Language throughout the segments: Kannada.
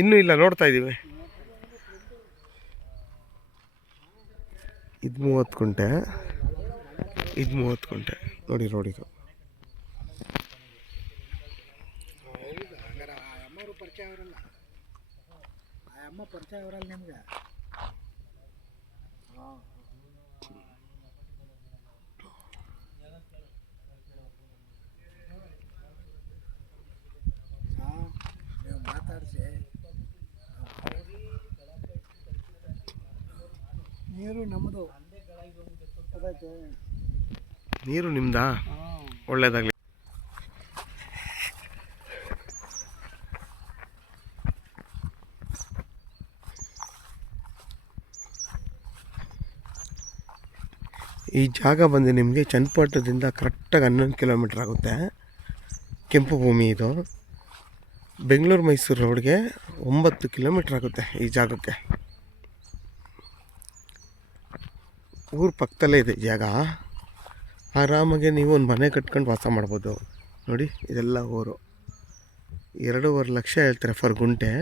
ಇನ್ನೂ ಇಲ್ಲ, ನೋಡ್ತಾ ಇದ್ದೀವಿ. ಇದು 30 ಕುಂಟೆ, ಇದು 30 ಕುಂಟೆ. ನೋಡಿ ರೋಡ್ ಇದು. ಪರಿಚಯ ಅವರಲ್ಲ ನಿಮ್ಗೆ. ನೀವು ಮಾತಾಡಿಸಿ. ನೀರು ನಮ್ಮದು, ನೀರು ನಿಮ್ದಾ? ಒಳ್ಳೇದಾಗಲಿ. ಈ ಜಾಗ ಬಂದು ನಿಮಗೆ ಚನ್ನಪಟ್ಟಣದಿಂದ ಕರೆಕ್ಟಾಗಿ 11 ಕಿಲೋಮೀಟ್ರ್ ಆಗುತ್ತೆ. ಕೆಂಪು ಭೂಮಿ ಇದು. ಬೆಂಗಳೂರು ಮೈಸೂರು ರೋಡ್ಗೆ 9 ಕಿಲೋಮೀಟ್ರ್ ಆಗುತ್ತೆ ಈ ಜಾಗಕ್ಕೆ. ಊರು ಪಕ್ಕದಲ್ಲೇ ಇದೆ ಜಾಗ. ಆರಾಮಾಗಿ ನೀವು ಒಂದು ಮನೆ ಕಟ್ಕೊಂಡು ವಾಸ ಮಾಡ್ಬೋದು. ನೋಡಿ ಇದೆಲ್ಲ ಊರು. 2.5 ಲಕ್ಷ ಹೇಳ್ತಾರೆ ಫರ್ ಗುಂಟೆ.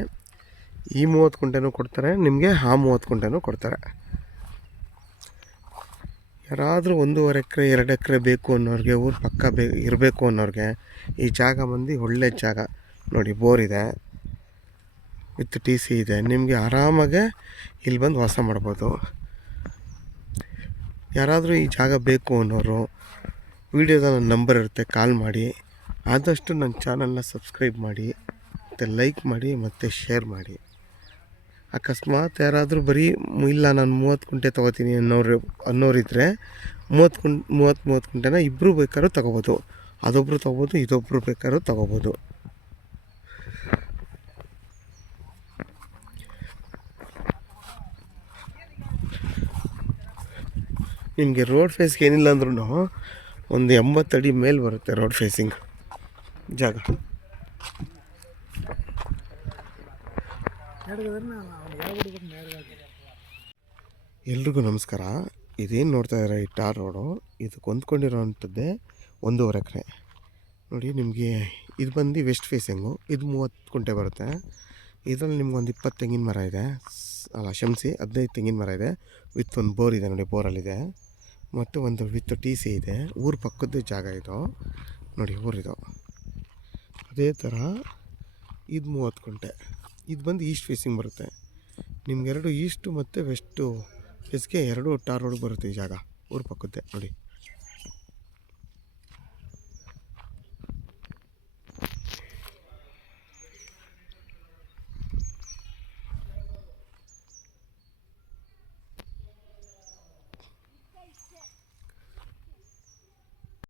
ಈ 30 ಕುಂಟೆನೂ ಕೊಡ್ತಾರೆ ನಿಮಗೆ, ಆ 30 ಕುಂಟೆನೂ ಕೊಡ್ತಾರೆ. ಯಾರಾದರೂ 1.5 ಎಕರೆ 2 ಎಕರೆ ಬೇಕು ಅನ್ನೋರಿಗೆ, ಊರು ಪಕ್ಕ ಇರಬೇಕು ಅನ್ನೋರಿಗೆ ಈ ಜಾಗ ಬಂದು ಒಳ್ಳೆ ಜಾಗ. ನೋಡಿ ಬೋರ್ ಇದೆ, ವಿತ್ TC ಇದೆ. ನಿಮಗೆ ಆರಾಮಾಗೆ ಇಲ್ಲಿ ಬಂದು ವಾಸ ಮಾಡ್ಬೋದು. ಯಾರಾದರೂ ಈ ಜಾಗ ಬೇಕು ಅನ್ನೋರು ವೀಡಿಯೋದ ನನ್ನ ನಂಬರ್ ಇರುತ್ತೆ, ಕಾಲ್ ಮಾಡಿ. ಆದಷ್ಟು ನನ್ನ ಚಾನಲ್ನ ಸಬ್ಸ್ಕ್ರೈಬ್ ಮಾಡಿ, ಮತ್ತು ಲೈಕ್ ಮಾಡಿ, ಮತ್ತು ಶೇರ್ ಮಾಡಿ. ಅಕಸ್ಮಾತ್ ಯಾರಾದರೂ ಬರೀ ಇಲ್ಲ ನಾನು 30 ಕುಂಟೆ ತೊಗೋತೀನಿ ಅನ್ನೋರಿದ್ದರೆ 30 ಕುಂಟೆನ ಇಬ್ಬರು ಬೇಕಾದ್ರೂ ತೊಗೋಬೋದು. ಅದೊಬ್ಬರು ತೊಗೋಬೋದು, ಇದೊಬ್ಬರು ಬೇಕಾದ್ರೂ ತೊಗೋಬೋದು. ನಿಮಗೆ ರೋಡ್ ಫೇಸ್ಗೆ ಏನಿಲ್ಲ ಅಂದ್ರೂ ಒಂದು 80 ಅಡಿ ಮೇಲೆ ಬರುತ್ತೆ ರೋಡ್ ಫೇಸಿಂಗ್ ಜಾಗ. ಎಲ್ರಿಗೂ ನಮಸ್ಕಾರ. ಇದೇನು ನೋಡ್ತಾ ಇದ್ದಾರೆ ಈ ಟಾರ್ ರೋಡು, ಇದು ಹೊಂದ್ಕೊಂಡಿರೋವಂಥದ್ದೇ 1.5 ಎಕರೆ. ನೋಡಿ ನಿಮಗೆ ಇದು ಬಂದು ವೆಸ್ಟ್ ಫೇಸಿಂಗು. ಇದು 30 ಕುಂಟೆ ಬರುತ್ತೆ. ಇದರಲ್ಲಿ ನಿಮ್ಗೊಂದು 20 ತೆಂಗಿನ ಮರ ಇದೆ, ಅಲ್ಲ ಕ್ಷಮಿಸಿ 15 ತೆಂಗಿನ ಮರ ಇದೆ. ವಿತ್ ಒಂದು ಬೋರ್ ಇದೆ, ನೋಡಿ ಬೋರಲ್ಲಿದೆ. ಮತ್ತು ಒಂದು ವಿತ್ TC ಇದೆ. ಊರು ಪಕ್ಕದ ಜಾಗ ಇದು. ನೋಡಿ ಊರಿದು. ಅದೇ ಥರ ಇದು 30 ಕುಂಟೆ. ಇದು ಬಂದು ಈಸ್ಟ್ ಫೇಸಿಂಗ್ ಬರುತ್ತೆ. ನಿಮ್ಗೆ ಈಸ್ಟು ಮತ್ತು ವೆಸ್ಟು ಫೇಸ್ಗೆ 2 ಟಾರ್ ರೋಡ್ ಬರುತ್ತೆ ಈ ಜಾಗ, ಊರು ಪಕ್ಕದ್ದೇ. ನೋಡಿ